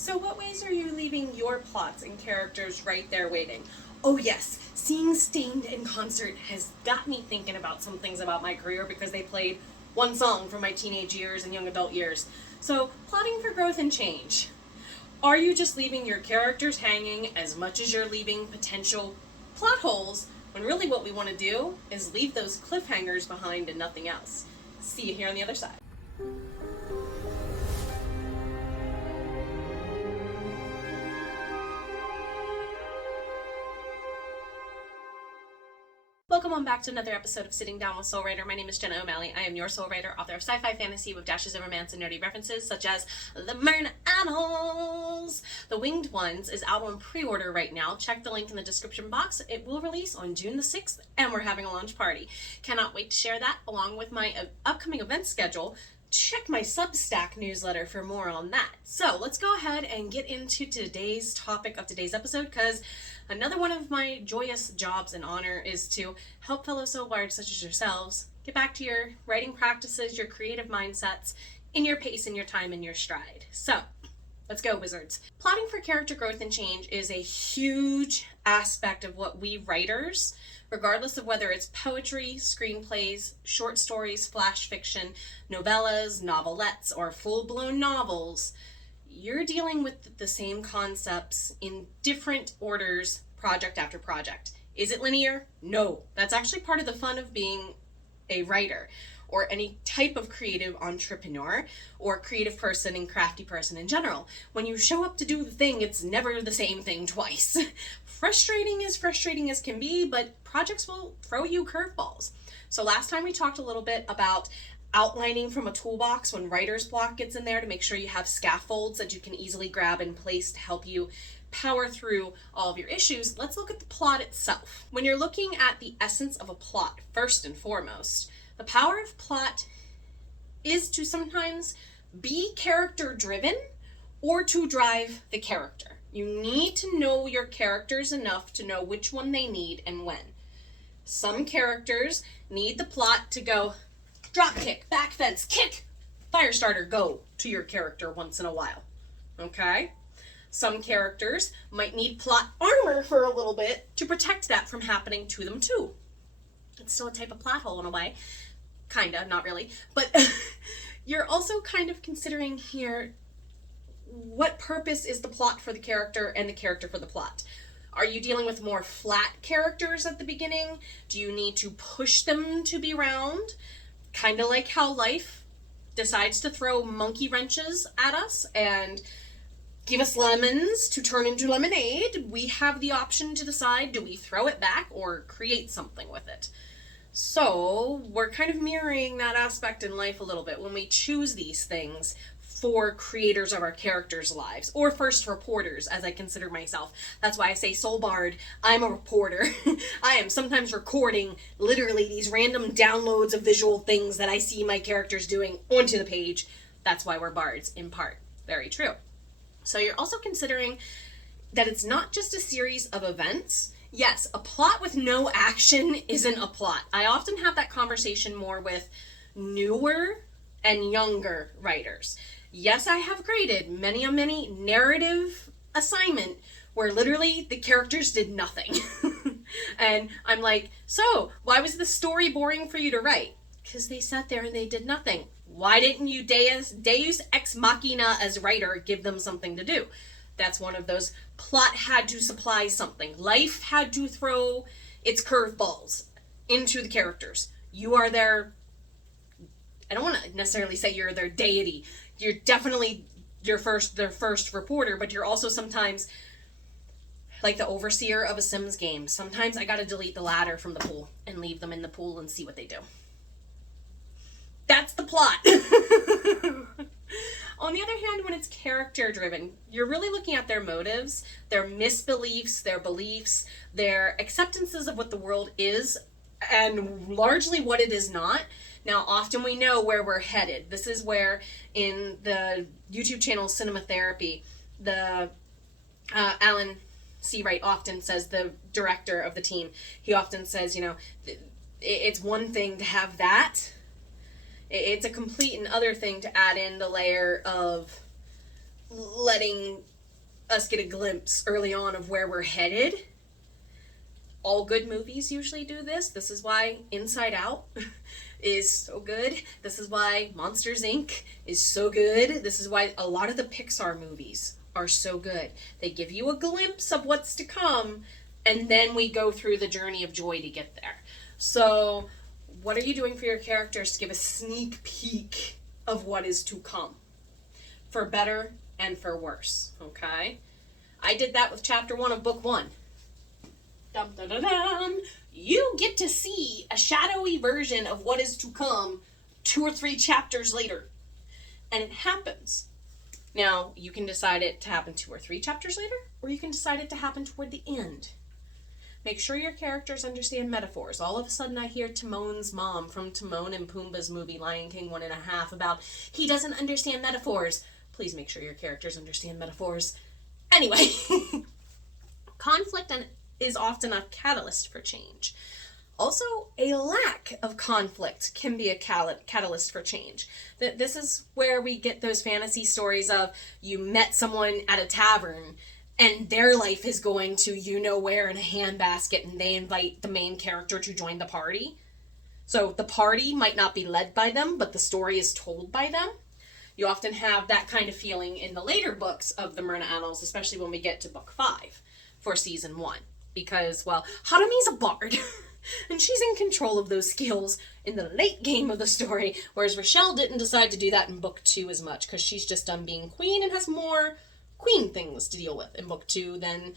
So what ways are you leaving your plots and characters right there waiting? Oh yes, seeing Stained in concert has got me thinking about some things about my career because they played one song from my teenage years and young adult years. So, plotting for growth and change. Are you just leaving your characters hanging as much as you're leaving potential plot holes, when really what we want to do is leave those cliffhangers behind and nothing else? See you here on the other side. Welcome on back to another episode of Sitting Down with Soul Writer. My name is Jenna O'Malley. I am your soul writer, author of sci-fi fantasy with dashes of romance and nerdy references such as the Merna Annals. The Winged Ones is out on pre-order right now. Check the link in the description box. It will release on June the 6th and we're having a launch party. Cannot wait to share that along with my upcoming event schedule. Check my Substack newsletter for more on that. So let's go ahead and get into today's topic of today's episode, because another one of my joyous jobs and honor is to help fellow soul bards such as yourselves get back to your writing practices, your creative mindsets, in your pace, in your time, in your stride. So let's go, wizards. Plotting for character growth and change is a huge aspect of what we writers, regardless of whether it's poetry, screenplays, short stories, flash fiction, novellas, novelettes, or full-blown novels, you're dealing with the same concepts in different orders, project after project. Is it linear? No. That's actually part of the fun of being a writer, or any type of creative entrepreneur, or creative person and crafty person in general. When you show up to do the thing, it's never the same thing twice. Frustrating as can be, but projects will throw you curveballs. So last time we talked a little bit about outlining from a toolbox when writer's block gets in there, to make sure you have scaffolds that you can easily grab and place to help you power through all of your issues. Let's look at the plot itself. When you're looking at the essence of a plot, first and foremost, the power of plot is to sometimes be character driven or to drive the character. You need to know your characters enough to know which one they need and when. Some characters need the plot to go drop kick, back fence, kick, fire starter, go to your character once in a while. Okay? Some characters might need plot armor for a little bit to protect that from happening to them too. It's still a type of plot hole in a way. Kinda, not really. But you're also kind of considering here, what purpose is the plot for the character and the character for the plot? Are you dealing with more flat characters at the beginning? Do you need to push them to be round? Kind of like how life decides to throw monkey wrenches at us and give us lemons to turn into lemonade. We have the option to decide, do we throw it back or create something with it? So we're kind of mirroring that aspect in life a little bit when we choose these things for creators of our characters' lives, or first reporters, as I consider myself. That's why I say soul bard. I'm a reporter. I am sometimes recording literally these random downloads of visual things that I see my characters doing onto the page. That's why we're bards, in part. Very true. So you're also considering that it's not just a series of events. Yes, a plot with no action isn't a plot. I often have that conversation more with newer and younger writers. Yes, I have graded many narrative assignment where literally the characters did nothing. And I'm like, so why was the story boring for you to write? Because they sat there and they did nothing. Why didn't you Deus ex machina as writer give them something to do? That's one of those, plot had to supply something. Life had to throw its curveballs into the characters. You are their, I don't want to necessarily say you're their deity. You're definitely their first reporter, but you're also sometimes like the overseer of a Sims game. Sometimes I gotta delete the ladder from the pool and leave them in the pool and see what they do. That's the plot. On the other hand, when it's character driven, you're really looking at their motives, their misbeliefs, their beliefs, their acceptances of what the world is, and largely what it is not. Now, often we know where we're headed. This is where, in the YouTube channel Cinema Therapy, the Alan Seawright often says, the director of the team, he often says, you know, it's one thing to have that. It's a complete and other thing to add in the layer of letting us get a glimpse early on of where we're headed. All good movies usually do this. This is why Inside Out is so good. This is why Monsters, Inc. is so good. This is why a lot of the Pixar movies are so good. They give you a glimpse of what's to come, and then we go through the journey of joy to get there. So, what are you doing for your characters to give a sneak peek of what is to come? For better and for worse, okay? I did that with chapter 1 of book 1. Dum, dum, dum, dum. You get to see a shadowy version of what is to come 2 or 3 chapters later. And it happens. Now, you can decide it to happen 2 or 3 chapters later, or you can decide it to happen toward the end. Make sure your characters understand metaphors. All of a sudden I hear Timon's mom from Timon and Pumbaa's movie Lion King 1.5 about he doesn't understand metaphors. Please make sure your characters understand metaphors. Anyway, conflict is often a catalyst for change. Also, a lack of conflict can be a catalyst for change. This is where we get those fantasy stories of you met someone at a tavern and their life is going to you-know-where in a handbasket and they invite the main character to join the party. So the party might not be led by them, but the story is told by them. You often have that kind of feeling in the later books of the Merna Annals, especially when we get to book 5 for season 1. Because, well, Harumi's a bard, and she's in control of those skills in the late game of the story, whereas Rochelle didn't decide to do that in book 2 as much, because she's just done being queen and has more queen things to deal with in book 2 than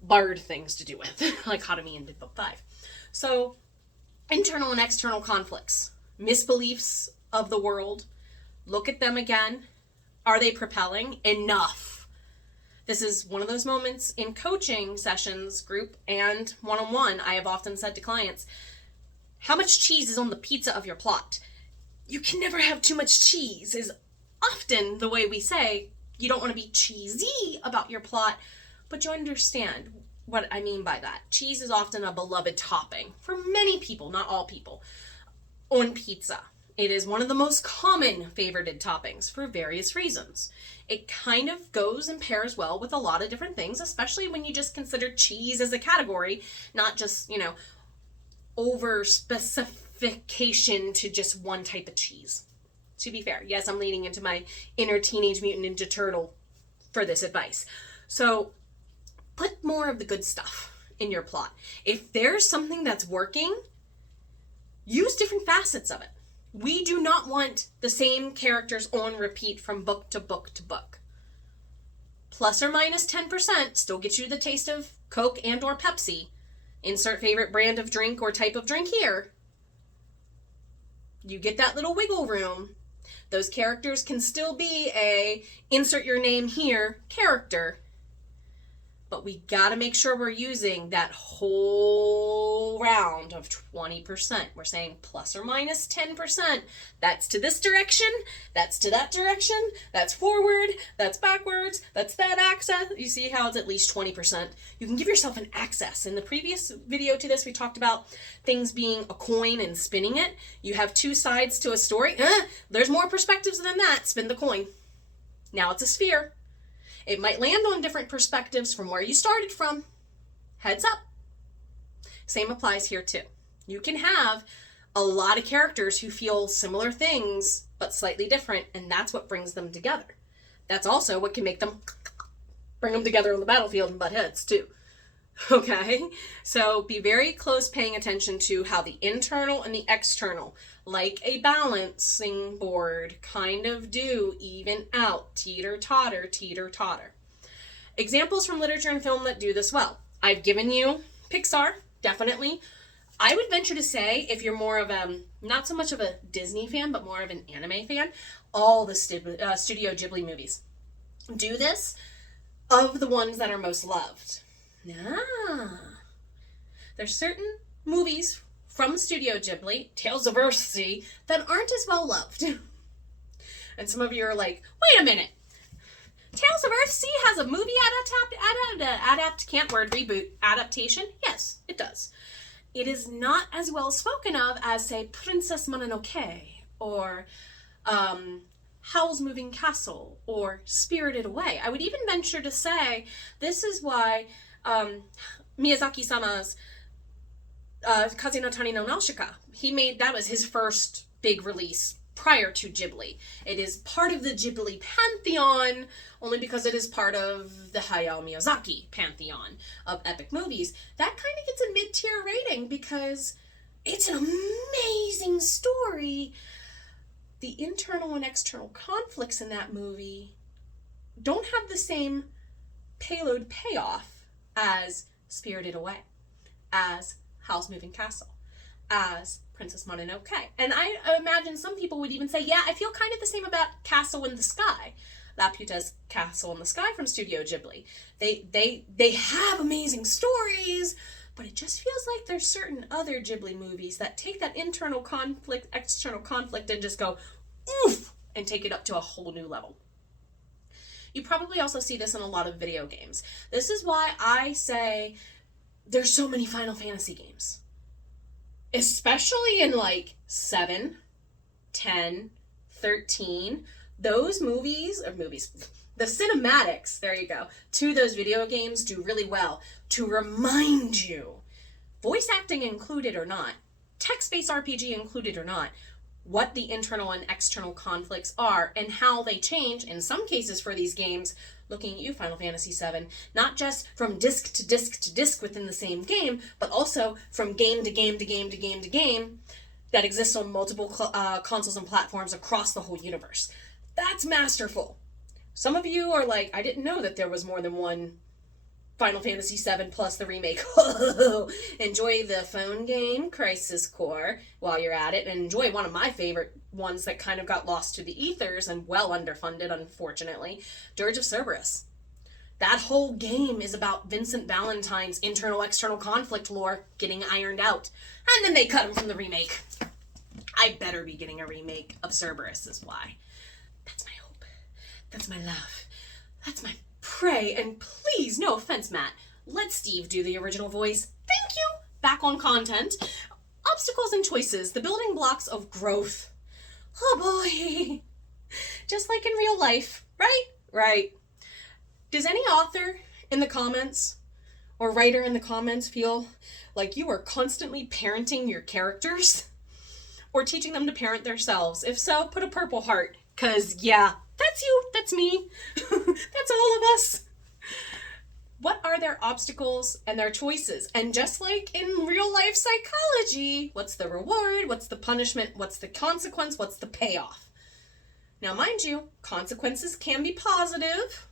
bard things to do with, like Harumi in book 5. So, internal and external conflicts, misbeliefs of the world, look at them again. Are they propelling? Enough. This is one of those moments in coaching sessions, group and one-on-one, I have often said to clients, how much cheese is on the pizza of your plot? You can never have too much cheese is often the way we say, you don't want to be cheesy about your plot, but you understand what I mean by that. Cheese is often a beloved topping for many people, not all people, on pizza. It is one of the most common favorited toppings for various reasons. It kind of goes and pairs well with a lot of different things, especially when you just consider cheese as a category, not just, over specification to just one type of cheese. To be fair, yes, I'm leaning into my inner Teenage Mutant Ninja Turtle for this advice. So put more of the good stuff in your plot. If there's something that's working, use different facets of it. We do not want the same characters on repeat from book to book to book. Plus or minus 10% still gets you the taste of Coke and or Pepsi. Insert favorite brand of drink or type of drink here. You get that little wiggle room. Those characters can still be a insert your name here character. But we gotta make sure we're using that whole round of 20%. We're saying plus or minus 10%. That's to this direction, that's to that direction, that's forward, that's backwards, that's that axis. You see how it's at least 20%. You can give yourself an axis. In the previous video to this, we talked about things being a coin and spinning it. You have 2 sides to a story. There's more perspectives than that. Spin the coin. Now it's a sphere. It might land on different perspectives from where you started from. Heads up. Same applies here too. You can have a lot of characters who feel similar things, but slightly different, and that's what brings them together. That's also what can make them bring them together on the battlefield and butt heads too. Okay? So be very close paying attention to how the internal and the external, like a balancing board, kind of do even out. Teeter-totter, teeter-totter. Examples from literature and film that do this well. I've given you Pixar, definitely. I would venture to say, if you're more of not so much of a Disney fan, but more of an anime fan, all the Studio Ghibli movies do this of the ones that are most loved. There's certain movies from Studio Ghibli, Tales of Earthsea, that aren't as well loved. And some of you are like, wait a minute. Tales of Earthsea has a movie adaptation? Yes, it does. It is not as well spoken of as, say, Princess Mononoke or Howl's Moving Castle or Spirited Away. I would even venture to say this is why Miyazaki-sama's Kaze no Tani no Nausicaa, that was his first big release prior to Ghibli. It is part of the Ghibli pantheon only because it is part of the Hayao Miyazaki pantheon of epic movies. That kind of gets a mid-tier rating because it's an amazing story. The internal and external conflicts in that movie don't have the same payload payoff as Spirited Away, as Howl's Moving Castle, as Princess Mononoke. And I imagine some people would even say, yeah, I feel kind of the same about Castle in the Sky. Laputa's Castle in the Sky from Studio Ghibli. They have amazing stories, but it just feels like there's certain other Ghibli movies that take that internal conflict, external conflict, and just go, oof, and take it up to a whole new level. You probably also see this in a lot of video games. This is why I say there's so many Final Fantasy games. Especially in like 7, 10, 13. Those movies, the cinematics, there you go, to those video games do really well to remind you, voice acting included or not, text-based RPG included or not, what the internal and external conflicts are and how they change, in some cases for these games, looking at you, Final Fantasy VII, not just from disc to disc to disc within the same game, but also from game to game to game to game to game that exists on multiple consoles and platforms across the whole universe. That's masterful. Some of you are like, I didn't know that there was more than one Final Fantasy VII plus the remake. Enjoy the phone game, Crisis Core, while you're at it, and enjoy one of my favorite ones that kind of got lost to the ethers and well underfunded, unfortunately, Dirge of Cerberus. That whole game is about Vincent Valentine's internal-external conflict lore getting ironed out. And then they cut him from the remake. I better be getting a remake of Cerberus is why. That's my hope. That's my love. That's my pray. And please, no offense, Matt, let Steve do the original voice. Thank you. Back on content. Obstacles and choices, the building blocks of growth. Oh boy. Just like in real life, right? Right. Does any author in the comments or writer in the comments feel like you are constantly parenting your characters or teaching them to parent themselves? If so, put a purple heart, because yeah, that's you, that's me, that's all of us. What are their obstacles and their choices? And just like in real life psychology, what's the reward? What's the punishment? What's the consequence? What's the payoff? Now, mind you, consequences can be positive.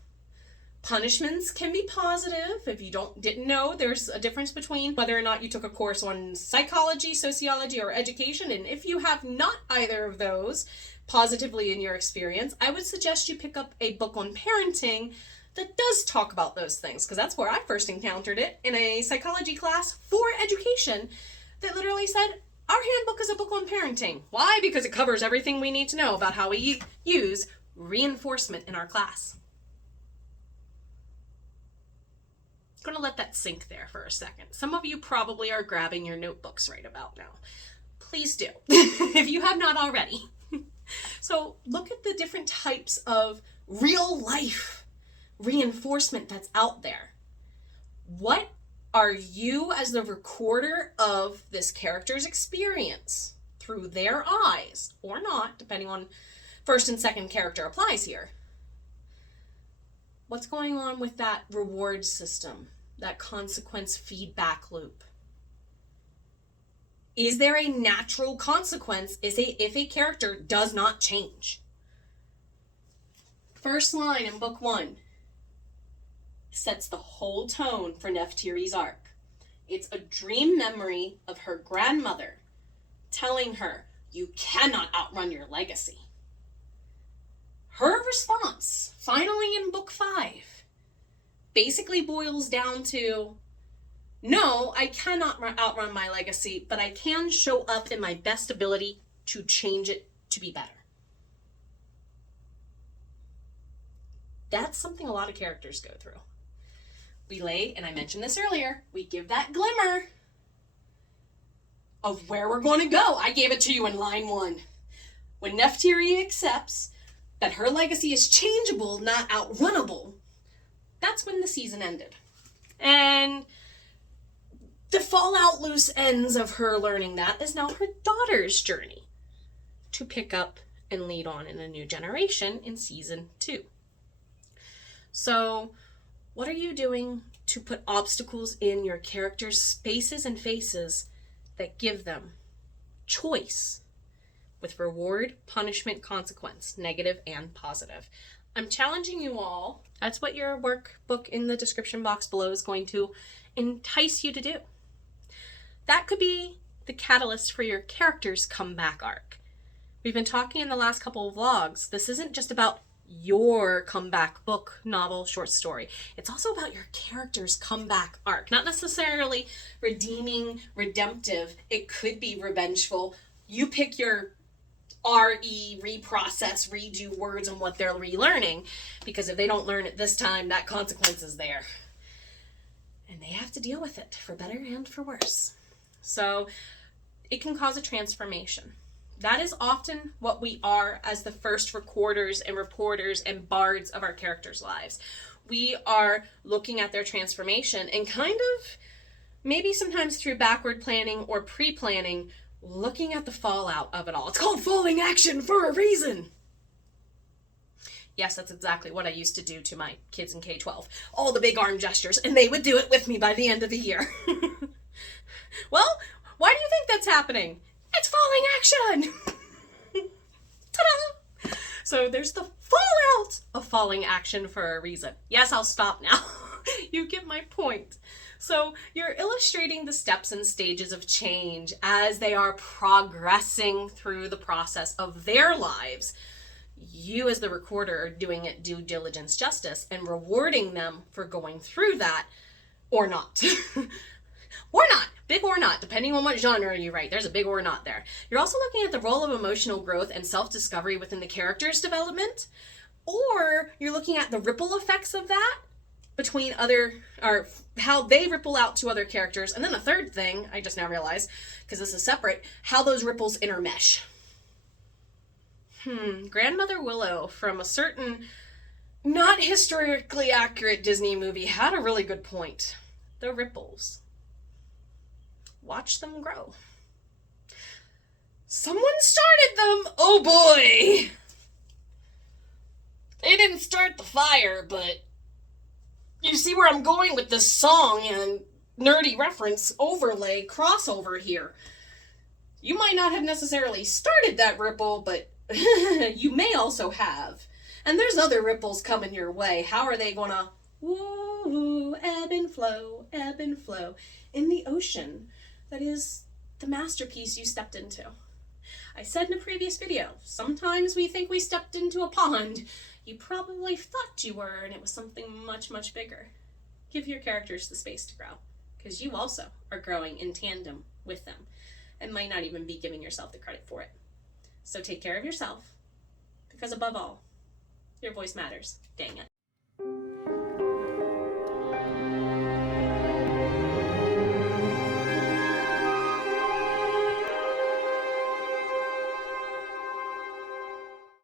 Punishments can be positive. If you didn't know, there's a difference between whether or not you took a course on psychology, sociology, or education. And if you have not either of those positively in your experience, I would suggest you pick up a book on parenting that does talk about those things, because that's where I first encountered it, in a psychology class for education that literally said, our handbook is a book on parenting. Why? Because it covers everything we need to know about how we use reinforcement in our class. I'm going to let that sink there for a second. Some of you probably are grabbing your notebooks right about now. Please do, if you have not already. So look at the different types of real life reinforcement that's out there. What are you, as the recorder of this character's experience through their eyes, or not, depending on first and second character applies here, what's going on with that reward system, that consequence feedback loop? Is there a natural consequence if a character does not change? First line in book 1 sets the whole tone for Neftiri's arc. It's a dream memory of her grandmother telling her, you cannot outrun your legacy. Her response, finally in book 5, basically boils down to, no, I cannot outrun my legacy, but I can show up in my best ability to change it to be better. That's something a lot of characters go through. And I mentioned this earlier, we give that glimmer of where we're going to go. I gave it to you in line 1. When Neftiri accepts that her legacy is changeable, not outrunnable, that's when the season ended. And the fallout loose ends of her learning that is now her daughter's journey to pick up and lead on in a new generation in season 2. So, what are you doing to put obstacles in your characters' spaces and faces that give them choice with reward, punishment, consequence, negative and positive? I'm challenging you all. That's what your workbook in the description box below is going to entice you to do. That could be the catalyst for your character's comeback arc. We've been talking in the last couple of vlogs. This isn't just about your comeback book, novel, short story. It's also about your character's comeback arc. Not necessarily redeeming, redemptive. It could be revengeful. You pick your reprocess, redo words and what they're relearning, because if they don't learn it this time, that consequence is there. And they have to deal with it, for better and for worse. So it can cause a transformation. That is often what we are as the first recorders and reporters and bards of our characters' lives. We are looking at their transformation and kind of, maybe sometimes through backward planning or pre-planning, looking at the fallout of it all. It's called falling action for a reason. Yes, that's exactly what I used to do to my kids in K-12. All the big arm gestures, and they would do it with me by the end of the year. Well, why do you think that's happening? It's falling action! Ta-da! So there's the fallout of falling action for a reason. Yes, I'll stop now. You get my point. So you're illustrating the steps and stages of change as they are progressing through the process of their lives. You as the recorder are doing it due diligence justice and rewarding them for going through that, or not. Or not. Big or not, depending on what genre you write. There's a big or not there. You're also looking at the role of emotional growth and self-discovery within the character's development, or you're looking at the ripple effects of that between or how they ripple out to other characters. And then a third thing, I just now realized, because this is separate, how those ripples intermesh. Grandmother Willow from a certain not historically accurate Disney movie had a really good point. The ripples. Watch them grow. Someone started them! Oh boy! They didn't start the fire, but you see where I'm going with this song and nerdy reference overlay crossover here. You might not have necessarily started that ripple, but you may also have. And there's other ripples coming your way. How are they gonna, woo, ebb and flow in the ocean that is the masterpiece you stepped into? I said in a previous video, sometimes we think we stepped into a pond. You probably thought you were, and it was something much, much bigger. Give your characters the space to grow, because you also are growing in tandem with them, and might not even be giving yourself the credit for it. So take care of yourself, because above all, your voice matters. Dang it.